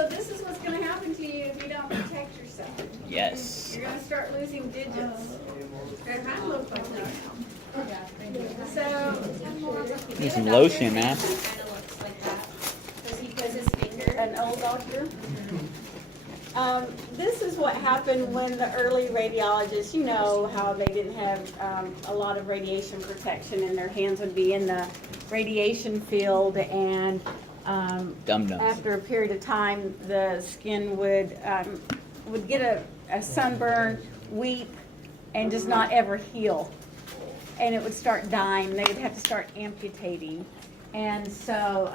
So this is what's going to happen to you if you don't protect yourself. Yes. You're going to start losing digits. It might look like that. So Need some lotion, man. Kind of looks like that. Does he put his finger? an old doctor. This is what happened when the early radiologists, you know how they didn't have a lot of radiation protection and their hands would be in the radiation field, and Dum-dums. after a period of time the skin would get a sunburn, weep, and just not ever heal. And it would start dying. They would have to start amputating. And so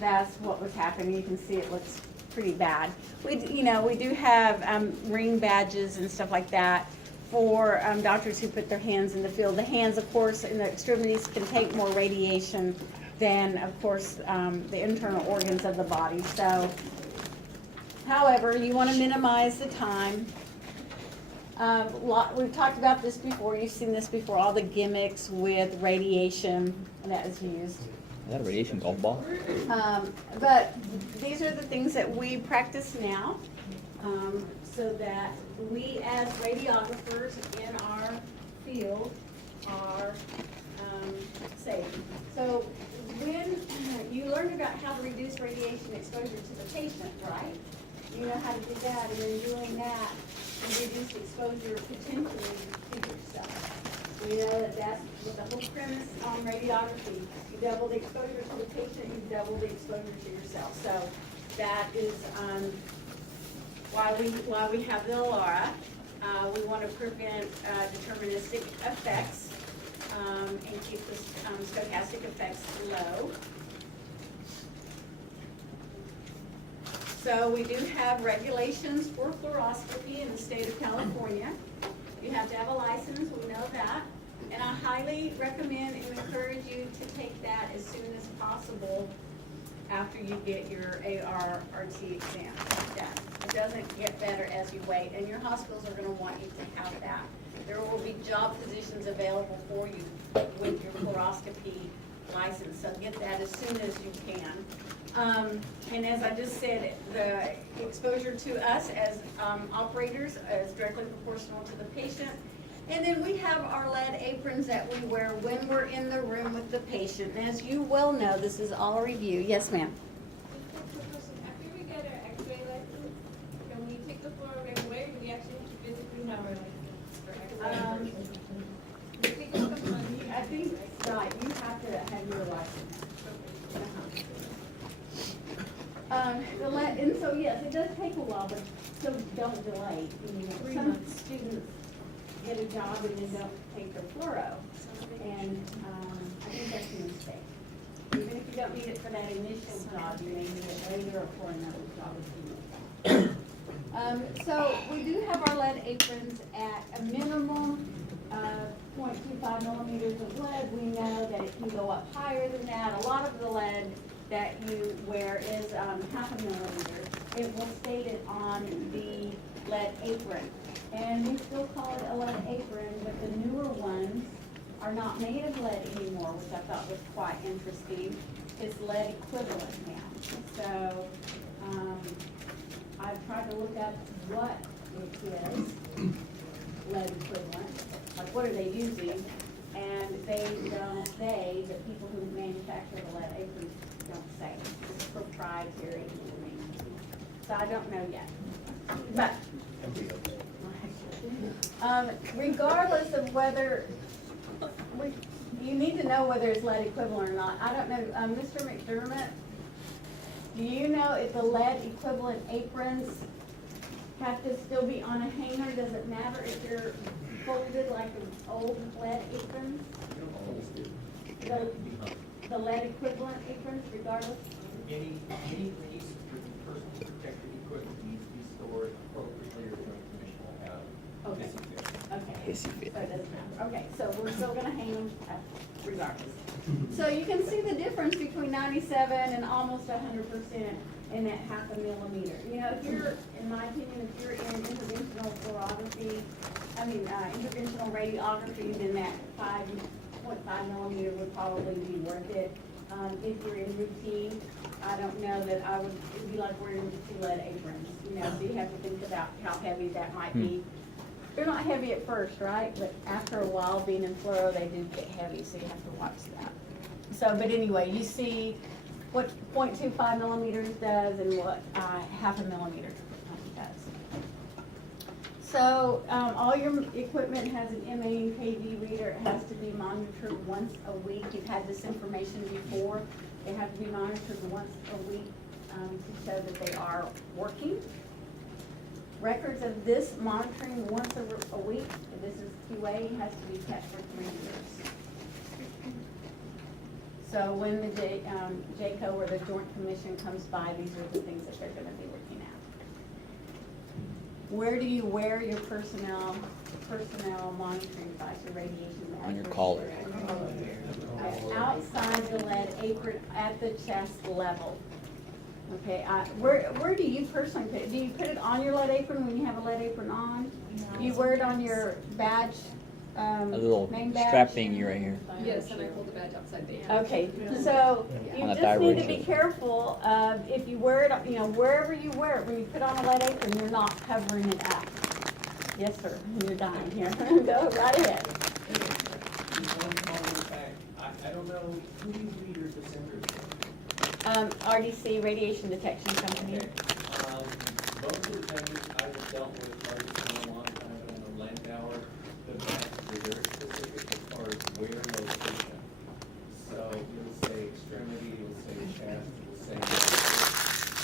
that's what was happening. You can see it looks pretty bad. We do have ring badges and stuff like that for doctors who put their hands in the field. The hands, of course, in the extremities can take more radiation than, of course, the internal organs of the body. So, however, you want to minimize the time. We've talked about this before. You've seen this before. All the gimmicks with radiation that is used. Is that a radiation golf ball? But these are the things that we practice now, so that we as radiographers in our field are safe. So when you learned about how to reduce radiation exposure to the patient, right? You know how to do that, and then doing that, you reduce exposure potentially to yourself. We know that that's what the whole premise on radiography. You double the exposure to the patient, you double the exposure to yourself. So that is why we have the LARA. We want to prevent deterministic effects and keep the stochastic effects low. So we do have regulations for fluoroscopy in the state of California. You have to have a license, we know that. And I highly recommend and encourage you to take that as soon as possible after you get your ARRT exam done. It doesn't get better as you wait, and your hospitals are going to want you to have that. There will be job positions available for you with your fluoroscopy license, so get that as soon as you can. And as I just said, the exposure to us as operators is directly proportional to the patient. And then we have our lead aprons that we wear when we're in the room with the patient. And as you well know, this is all a review. Yes, ma'am. After we get our X-ray license, can we take the floor right away? Do we actually physically have our license for X-ray? We take some money. I think, right, you have to have your license. And so, yes, it does take a while, but so don't delay. Some students get a job and then don't take their fluoro. And I think that's a mistake. Even if you don't need it for that initial job, you may need it later or for another job if you need it. So we do have our lead aprons at a minimum 0.25 millimeters of lead. We know that it can go up higher than that. A lot of the lead that you wear is half a millimeter. It will state it on the lead apron. And we still call it a lead apron, but the newer ones are not made of lead anymore, which I thought was quite interesting. It's lead equivalent now. So I've tried to look up what it is, lead equivalent, like what are they using, and the people who manufacture the lead aprons don't say. It's proprietary information. So I don't know yet. But regardless of whether, you need to know whether it's lead equivalent or not. I don't know, Mr. McDermott, do you know if the lead equivalent aprons have to still be on a hanger? Does it matter if they're folded like an old lead aprons? The lead equivalent aprons, regardless? Any piece of personal protective equipment needs to be stored appropriately or joint commission will have. Okay. Okay. Hissy fit. So it doesn't matter. Okay, so we're still gonna hang them regardless. So you can see the difference between 97 and almost 100% in that half a millimeter. You know, if you're, in my opinion, if you're in interventional fluorography, interventional radiography, then that 5.5 millimeter would probably be worth it. If you're in routine, I don't know that I would, it'd be like wearing 2 lead aprons, you know, so you have to think about how heavy that might be. They're not heavy at first, right? But after a while, being in fluoro, they do get heavy, so you have to watch that. So, but anyway, you see what 0.25 millimeters does and what half a millimeter does. So, all your equipment has an MA and KV reader. It has to be monitored once a week. You've had this information before. They have to be monitored once a week to show that they are working. Records of this monitoring once a week, this is QA, has to be kept for 3 years. So when the JCO or the Joint Commission comes by, these are the things that they're gonna be looking at. Where do you wear your personnel monitoring device, your radiation measure? On your collar. Outside the lead apron at the chest level. Okay, where do you personally put it? Do you put it on your lead apron when you have a lead apron on? Do you wear it on your badge, A little main badge? strap thingy right here. Yes, and I hold the badge upside down. Okay, so you On the just thyroid need to be system. careful of if you wear it, you know, wherever you wear it, when you put on a lead apron, you're not covering it up. Yes, sir, you're dying here. Go right ahead. One small fact, I don't know, who do you read your dosimeters from? RDC, Radiation Detection Company. Okay. Most of the vendors I've dealt with, are just a long time, but on the Landauer, the maps are very specific as far as where location. So it'll say extremity, it'll say chest, it'll say.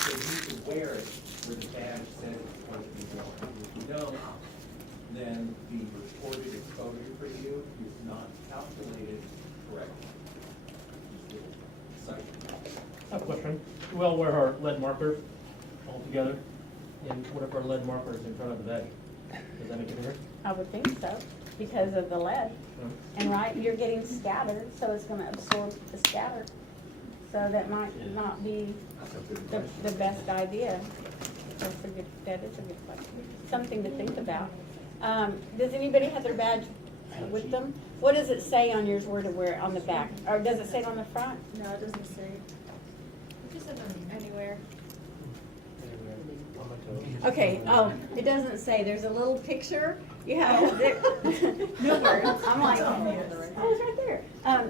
So you can wear it where the badge says it's supposed to be worn. If you don't, then the reported exposure for you is not calculated correctly. Site. I have a question. We all wear our lead markers all together, and what if our lead marker is in front of the bag? Does that make a difference? I would think so, because of the lead. And right, you're getting scattered, so it's gonna absorb the scatter. So that might not be the best idea. That is a good question. Something to think about. Does anybody have their badge with them? What does it say on yours where to wear it on the back? Or does it say it on the front? No, it doesn't say. It just says anywhere. Okay, oh, it doesn't say, there's a little picture, you have, no words, I'm like, oh, it's right there.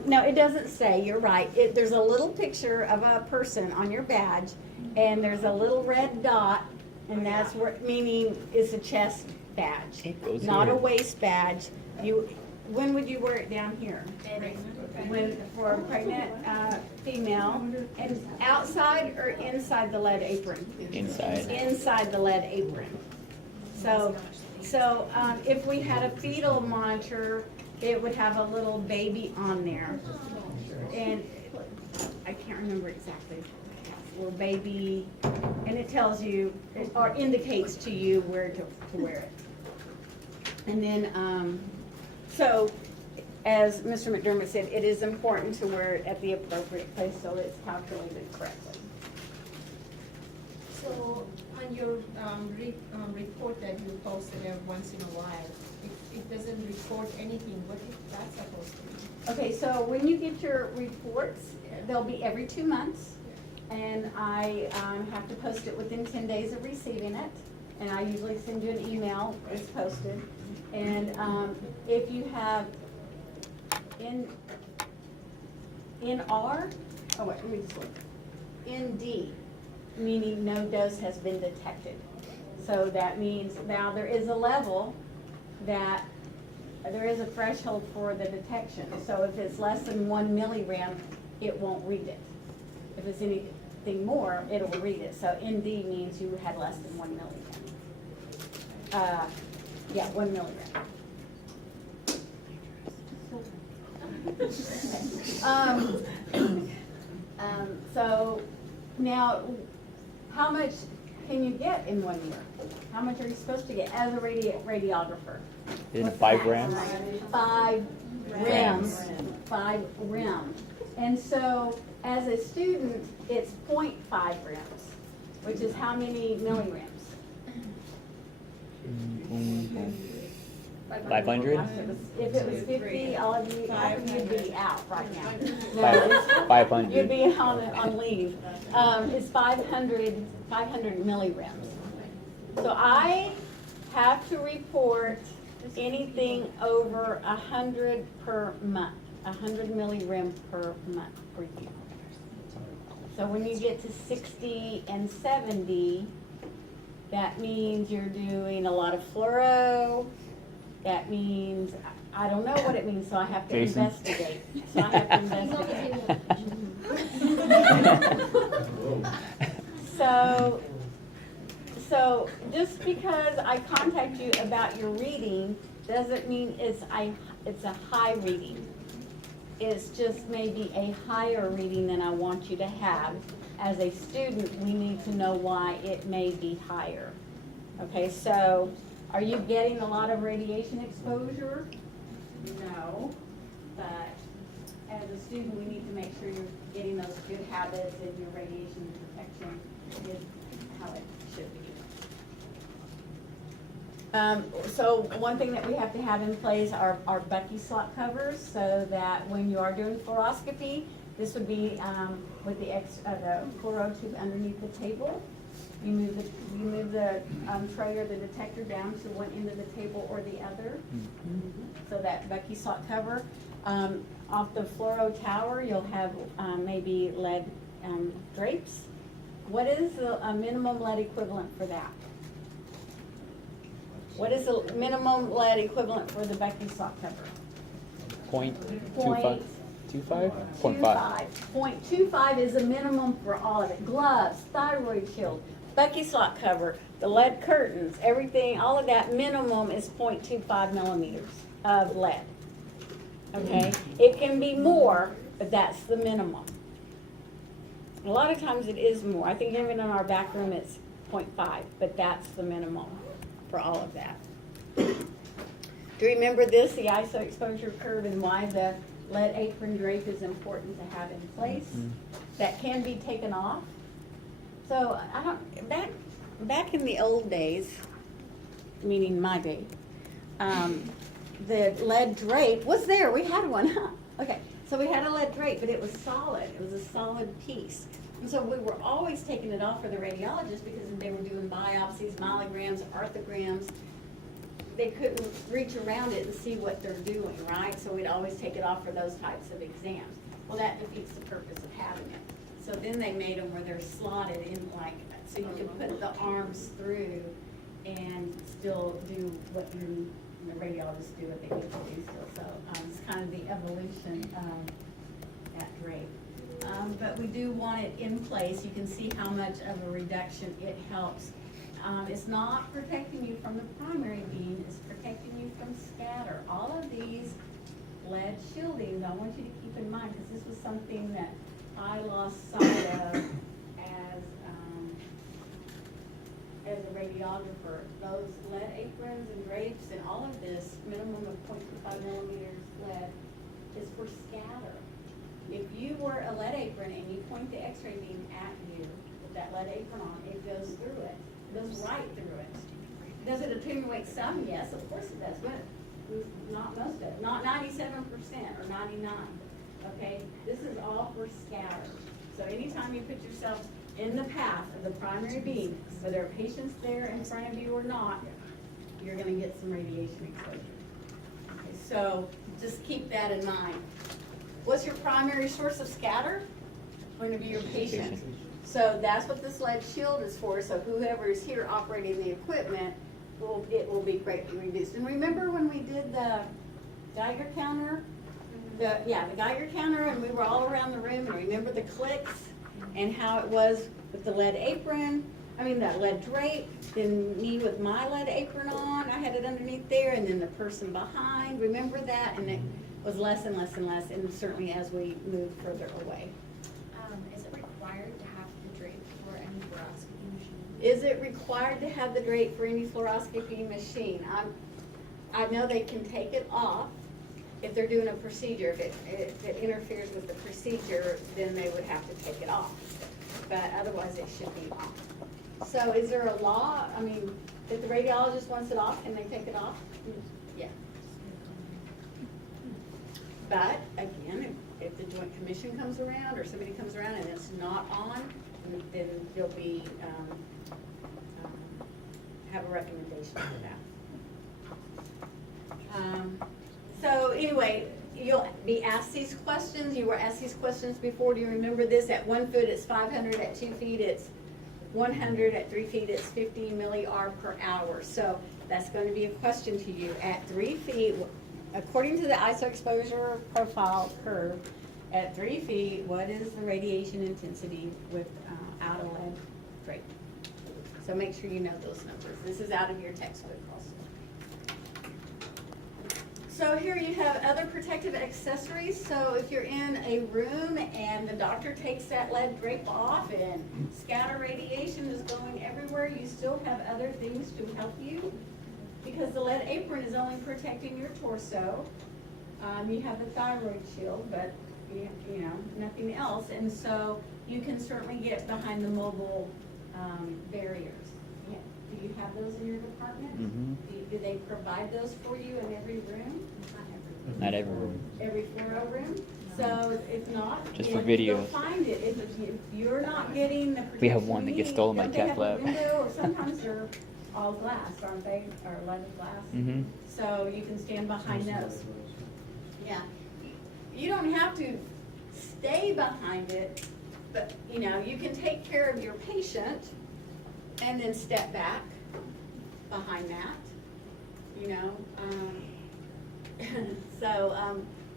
No, it doesn't say, you're right, there's a little picture of a person on your badge, and there's a little red dot, and that's where, meaning it's a chest badge, It goes not a here. waist badge. When would you wear it down here? When, for a pregnant female, and outside or inside the lead apron? Inside. Inside the lead apron. So if we had a fetal monitor, it would have a little baby on there. And I can't remember exactly, or baby, and it tells you, or indicates to you where to wear it. And then, so, as Mr. McDermott said, it is important to wear it at the appropriate place so it's calculated correctly. So, on your report that you posted every once in a while, it doesn't report anything, what is that supposed to be? Okay, so when you get your reports, they'll be every 2 months, and I have to post it within 10 days of receiving it, and I usually send you an email, it's posted. And if you have in R, oh wait, let me just look. In D, meaning no dose has been detected. So that means now there is a level that, there is a threshold for the detection. So if it's less than 1 milligram, it won't read it. If it's anything more, it will read it. So ND means you had less than 1 milligram. Yeah, 1 milligram. So now, how much can you get in 1 year? How much are you supposed to get as a radiographer? Isn't it What's 5 the grams? max? 5 grams. 5 grams. And so, as a student, it's 0.5 grams, which is how many milligrams? 500? If it was 50, all of you would be out right now. No, Five- it's- 500. You'd be on leave. It's 500 millirems. So I have to report anything over 100 per month, 100 millirem per month for you. So when you get to 60 and 70, that means you're doing a lot of fluoro. That means, I don't know what it means, so I have to Jason? investigate. So I have to investigate. So just because I contact you about your reading doesn't mean it's a high reading. It's just maybe a higher reading than I want you to have. As a student, we need to know why it may be higher. Okay, so are you getting a lot of radiation exposure? No, but as a student, we need to make sure you're getting those good habits and your radiation protection is how it should be. So one thing that we have to have in place are Bucky slot covers, so that when you are doing fluoroscopy, this would be with the fluoro tube underneath the table. You move the tray or the detector down to one end of the table or the other. So that Bucky slot cover. Off the fluoro tower, you'll have maybe lead drapes. What is the minimum lead equivalent for that? What is the minimum lead equivalent for the Bucky slot cover? 0.25? 0.5? 0.25 is the minimum for all of it. Gloves, thyroid shield, Bucky slot cover, the lead curtains, everything, all of that minimum is 0.25 millimeters of lead. Okay? It can be more, but that's the minimum. A lot of times it is more. I think even in our back room it's 0.5, but that's the minimum for all of that. Do you remember this, the ISO exposure curve, and why the lead apron drape is important to have in place? That can be taken off. So back in the old days, meaning my day, the lead drape was there. We had one, huh? Okay, so we had a lead drape, but it was solid. It was a solid piece. And so we were always taking it off for the radiologists because they were doing biopsies, myelograms, arthrograms. They couldn't reach around it and see what they're doing, right? So we'd always take it off for those types of exams. Well, that defeats the purpose of having it. So then they made them where they're slotted in like, so you can put the arms through and still do what the radiologists do what they need to do still. So it's kind of the evolution of that drape. But we do want it in place. You can see how much of a reduction it helps. It's not protecting you from the primary beam, it's protecting you from scatter. All of these lead shieldings, I want you to keep in mind, because this was something that I lost sight of as a radiographer. Those lead aprons and drapes and all of this, minimum of 0.25 millimeters lead, is for scatter. If you wear a lead apron and you point the x-ray beam at you with that lead apron on, it goes through it. It goes right through it. Does it attenuate some? Yes, of course it does, but not most of it. Not 97% or 99%. Okay? This is all for scatter. So anytime you put yourself in the path of the primary beam, whether a patient's there in front of you or not, you're going to get some radiation exposure. Okay, so just keep that in mind. What's your primary source of scatter? Going to be your patient. So that's what this lead shield is for. So whoever is here operating the equipment, it will be greatly reduced. And remember when we did the Geiger counter? The Geiger counter, and we were all around the room, and remember the clicks and how it was with the lead apron, that lead drape, then me with my lead apron on, I had it underneath there, and then the person behind, remember that? And it was less and less and less, and certainly as we moved further away. Is it required to have the drape for any fluoroscopy machine? Is it required to have the drape for any fluoroscopy machine? I know they can take it off if they're doing a procedure. If it interferes with the procedure, then they would have to take it off. But otherwise, it should be on. So is there a law? If the radiologist wants it off, can they take it off? Yeah. But again, if the Joint Commission comes around or somebody comes around and it's not on, then there'll be, have a recommendation for that. So anyway, you'll be asked these questions. You were asked these questions before. Do you remember this? At 1 foot, it's 500. At 2 feet, it's 100. At 3 feet, it's 50 milli-arc per hour. So that's going to be a question to you. At 3 feet, according to the ISO exposure profile curve, at 3 feet, what is the radiation intensity without a lead drape? So make sure you know those numbers. This is out of your textbook also. So here you have other protective accessories. So if you're in a room and the doctor takes that lead drape off and scatter radiation is going everywhere, you still have other things to help you, because the lead apron is only protecting your torso. You have the thyroid shield, but you know, nothing else. And so you can certainly get behind the mobile barriers. Yeah. Do you have those in your department? Mhm. Do they provide those for you in every room? Not every room. Every Fluoro room? So if not, Just you for know, video. you'll find it. If you're not getting the protection We have one that you gets need, stolen by don't they cath have a lab. window? Or sometimes they're all glass, aren't they? Or leaded glass? Mm-hmm. So you can stand behind those. Yeah. You don't have to stay behind it, but, you know, you can take care of your patient and then step back behind that, you know.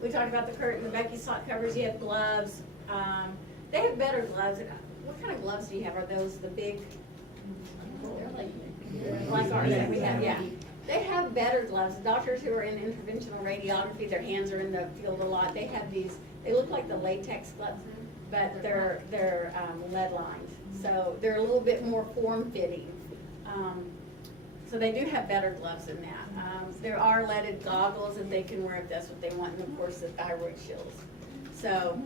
We talked about the curtain, the Becky sock covers, you have gloves. They have better gloves. What kind of gloves do you have? Are those the big? Like ours that we have, yeah. They have better gloves. Doctors who are in interventional radiography, their hands are in the field a lot. They have these, they look like the latex gloves, but they're lead lined. So they're a little bit more form fitting. So they do have better gloves than that. There are leaded goggles that they can wear if that's what they want, and of course the thyroid shields. So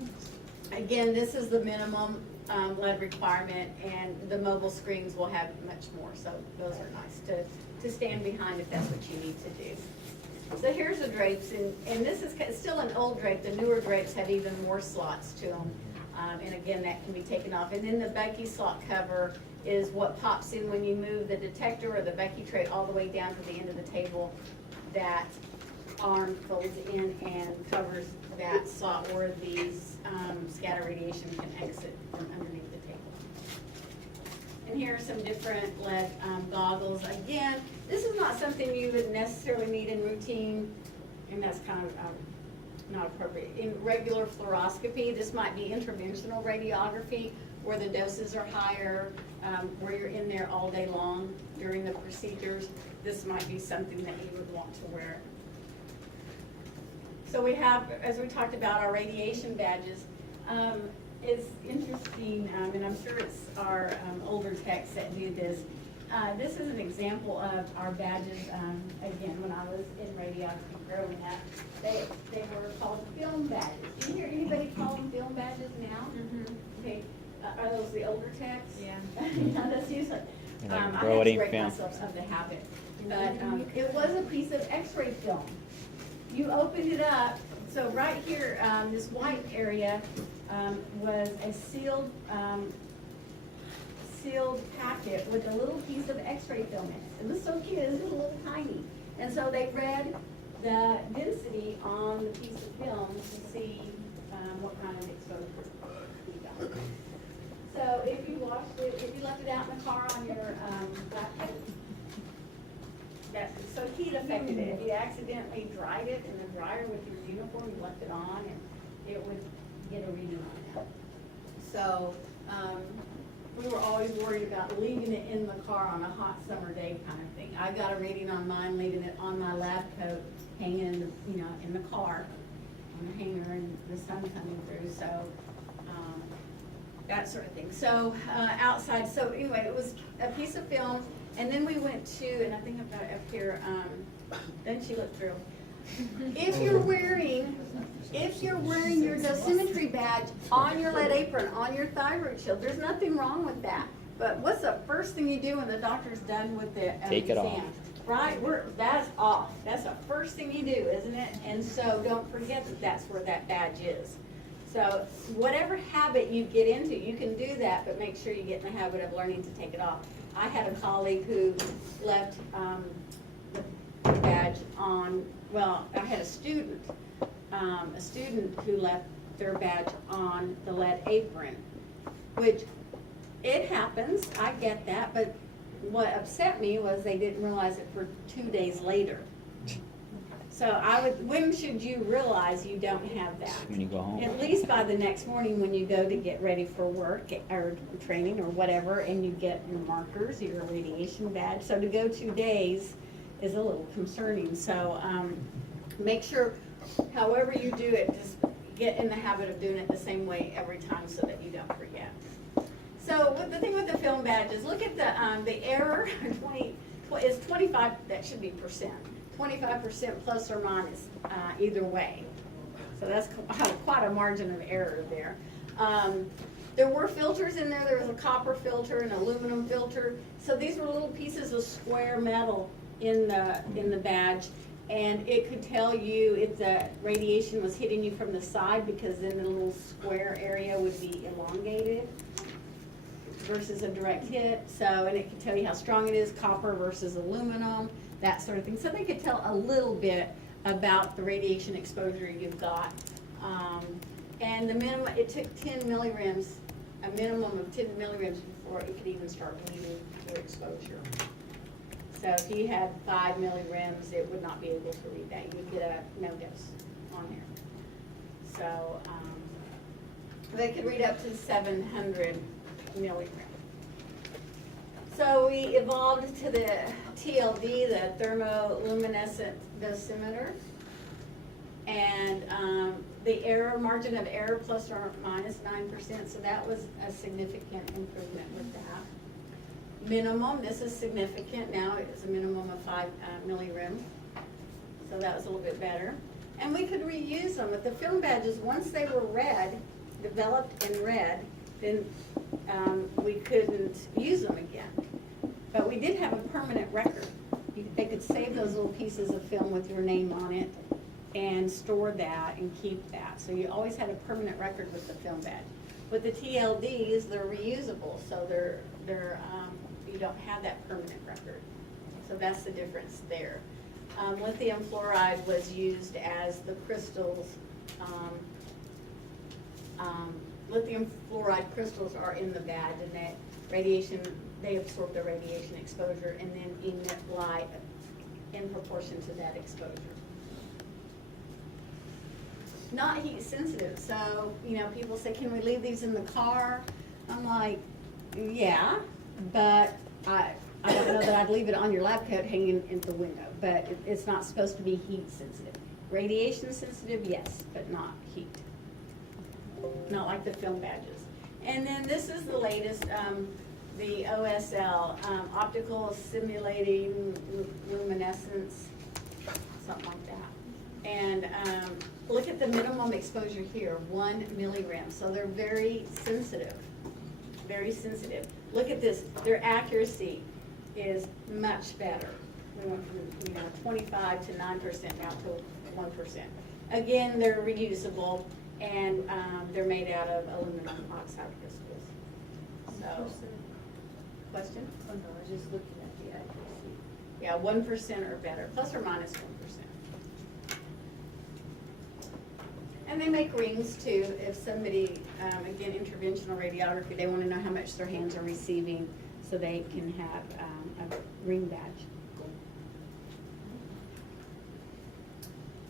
again, this is the minimum lead requirement, and the mobile screens will have much more. So those are nice to stand behind if that's what you need to do. So here's the drapes, and this is still an old drape. The newer drapes have even more slots to them. And again, that can be taken off. And then the Becky slot cover is what pops in when you move the detector or the Becky tray all the way down to the end of the table. That arm folds in and covers that slot where these scatter radiation can exit from underneath the table. And here are some different lead goggles. Again, this is not something you would necessarily need in routine, and that's kind of not appropriate. In regular fluoroscopy, this might be interventional radiography, where the doses are higher, where you're in there all day long during the procedures. This might be something that you would want to wear. So we have, as we talked about, our radiation badges. It's interesting, and I'm sure it's our older techs that do this. This is an example of our badges. Again, when I was in radiography growing up, they were called film badges. Do you hear anybody call them film badges now? Okay. Are those the older techs? Yeah. Yeah, that's usually. Like I had throw it to in break film. myself of the habit. But it was a piece of X-ray film. You opened it up, so right here, this white area was a sealed packet with a little piece of X-ray film in it. It was so cute, it was a little tiny. And so they read the density on the piece of film to see what kind of exposure we got. So if you washed it, if you left it out in the car on your laptop, so heat affected it. If you accidentally dried it in the dryer with your uniform, you left it on, and it would get a reading on that. So we were always worried about leaving it in the car on a hot summer day kind of thing. I got a reading on mine, leaving it on my lab coat, hanging in the, in the car, on the hanger, and the sun coming through. So that sort of thing. So outside. So anyway, it was a piece of film. And then we went to, and I think I've got it up here, then she looked through. If you're wearing your dosimetry badge on your lead apron, on your thyroid shield, there's nothing wrong with that. But what's the first thing you do when the doctor's done with the Take it exam? off. right, that's off. That's the first thing you do, isn't it? And so don't forget that that's where that badge is. So whatever habit you get into, you can do that, but make sure you get in the habit of learning to take it off. I had a colleague who left the badge on, well, I had a student who left their badge on the lead apron, which it happens, I get that, but what upset me was they didn't realize it for 2 days later. So when should you realize you don't have that? When you go home. At least by the next morning when you go to get ready for work or training or whatever, and you get your markers, your radiation badge. So to go 2 days is a little concerning. So make sure, however you do it, just get in the habit of doing it the same way every time so that you don't forget. So the thing with the film badges, look at the error, is 25, that should be percent. 25% plus or minus either way. So that's quite a margin of error there. There were filters in there. There was a copper filter, an aluminum filter. So these were little pieces of square metal in the badge, and it could tell you if the radiation was hitting you from the side, because then the little square area would be elongated versus a direct hit. So, and it could tell you how strong it is, copper versus aluminum, that sort of thing. So they could tell a little bit about the radiation exposure you've got. And the minimum, it took 10 millirems, a minimum of 10 millirems before it could even start reading your exposure. So if you had 5 millirems, it would not be able to read that. You would get a no dose on there. So they could read up to 700 milligrams. So we evolved to the TLD, the thermoluminescent dosimeter, and the error, margin of error plus or minus 9%, so that was a significant improvement with that. Minimum, this is significant, now it's a minimum of 5 millirem, so that was a little bit better. And we could reuse them, but the film badges, once they were red, developed in red, then we couldn't use them again. But we did have a permanent record. They could save those little pieces of film with your name on it and store that and keep that. So you always had a permanent record with the film badge. With the TLDs, they're reusable, so you don't have that permanent record. So that's the difference there. Lithium fluoride was used as the crystals. Lithium fluoride crystals are in the badge, and that radiation, they absorb the radiation exposure and then emit light in proportion to that exposure. Not heat sensitive, so, people say, can we leave these in the car? I'm like, yeah, but I don't know that I'd leave it on your lab coat hanging in the window, but it's not supposed to be heat sensitive. Radiation sensitive, yes, but not heat. Not like the film badges. And then this is the latest, the OSL, optical simulating luminescence, something like that. And look at the minimum exposure here, 1 millirem. So they're very sensitive, very sensitive. Look at this, their accuracy is much better. We went from 25 to 9% down to 1%. Again, they're reusable, and they're made out of aluminum oxide crystals. So, question? Oh, no, I was just looking at the accuracy. Yeah, 1% or better, plus or minus 1%. And they make rings too. If somebody, again, interventional radiography, they want to know how much their hands are receiving, so they can have a ring badge.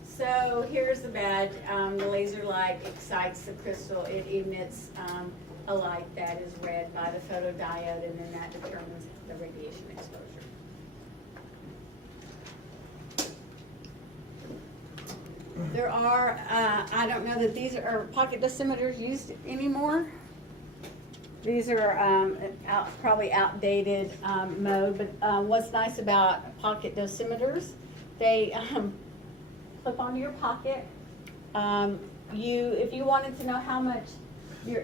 So here's the badge. The laser light excites the crystal. It emits a light that is read by the photodiode, and then that determines the radiation exposure. There are, I don't know that these are pocket dosimeters used anymore. These are probably outdated mode, but what's nice about pocket dosimeters, they clip onto your pocket. If you wanted to know how much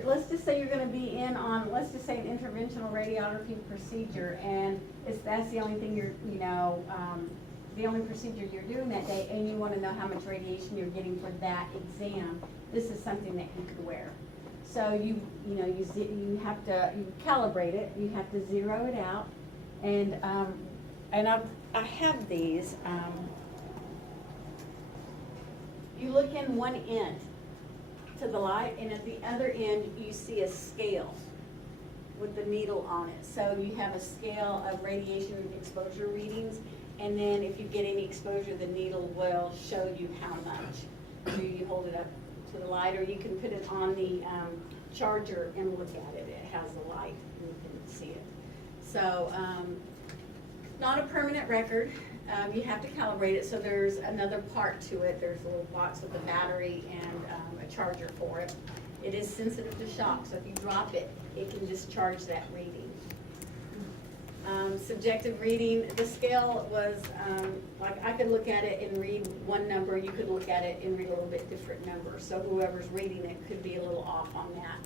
let's just say you're gonna be in on, let's just say an interventional radiography procedure, and that's the only thing the only procedure you're doing that day, and you wanna know how much radiation you're getting for that exam, this is something that you could wear. So you have to, you calibrate it, you have to zero it out, and I have these, you look in one end to the light, and at the other end, you see a scale with the needle on it. So you have a scale of radiation exposure readings, and then if you get any exposure, the needle will show you how much. So you hold it up to the light, or you can put it on the charger and look at it. It has a light, and you can see it. So, not a permanent record. You have to calibrate it, so there's another part to it. There's a little box with a battery and a charger for it. It is sensitive to shock, so if you drop it, it can discharge that reading. Subjective reading, the scale was, like I could look at it and read one number, you could look at it and read a little bit different number. So whoever's reading it could be a little off on that.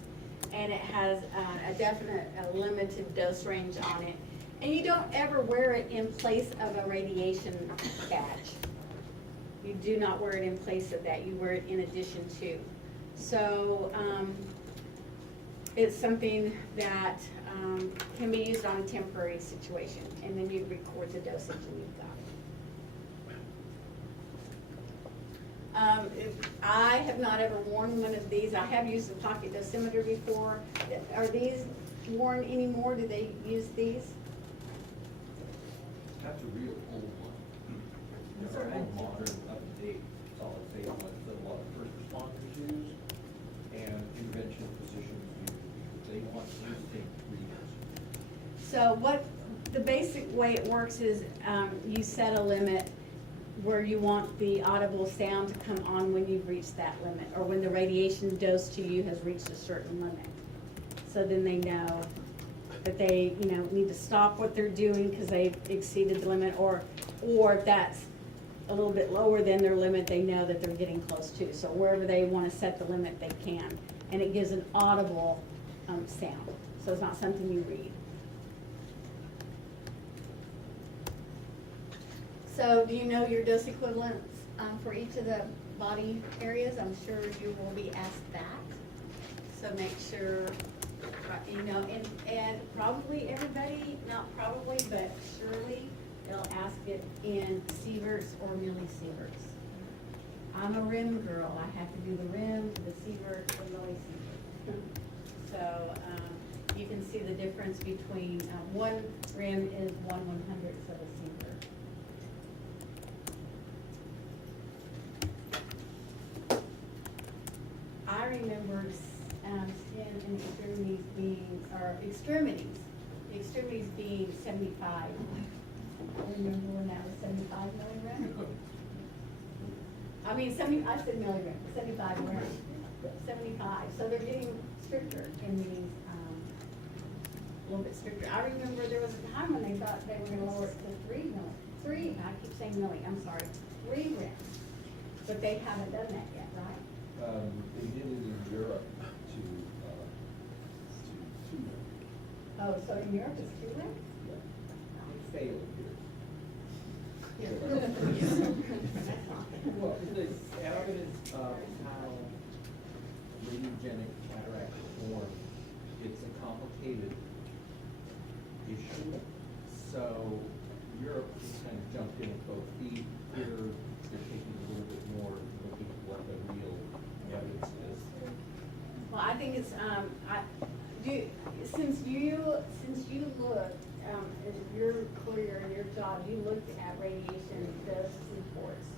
And it has a definite, limited dose range on it. And you don't ever wear it in place of a radiation badge. You do not wear it in place of that, you wear it in addition to. So, it's something that can be used on a temporary situation, and then you record the dosage and you've got it. I have not ever worn one of these. I have used the pocket dosimeter before. Are these worn anymore? Do they use these? That's a real old one. They're all modern, up-to-date, solid phase ones that a lot of first responders use and intervention physicians use because they want instant readers. So the basic way it works is you set a limit where you want the audible sound to come on when you've reached that limit, or when the radiation dose to you has reached a certain limit. So then they know that they, need to stop what they're doing because they've exceeded the limit, or if that's a little bit lower than their limit, they know that they're getting close to. So wherever they want to set the limit, they can. And it gives an audible sound. So it's not something you read. So do you know your dose equivalents for each of the body areas? I'm sure you will be asked that. So make sure, and probably everybody, not probably, but surely they'll ask it in sieverts or millisieverts. I'm a rim girl. I have to do the rim, the sievert, the millisievert. So you can see the difference between one rim is 1/100th of a sievert. I remember skin and extremities being, the extremities being 75. I remember when that was 75 milligrams. I mean, I said milligrams, 75 milligrams, 75. So they're getting stricter in these, a little bit stricter. I remember there was a time when they thought they were going to lower it to 3 I keep saying milli, I'm sorry, 3 grams. But they haven't done that yet, right? They did it in Europe to 2 milligrams. Oh, so in Europe it's 2 grams? Yeah. It failed here. That's not. Well, the evidence of how radiogenic cataract form, it's a complicated issue. So Europe just kind of jumped in with both feet. Here, they're taking a little bit more, looking at what the real evidence is. Well, I think it's, since you looked, as your career and your job, you looked at radiation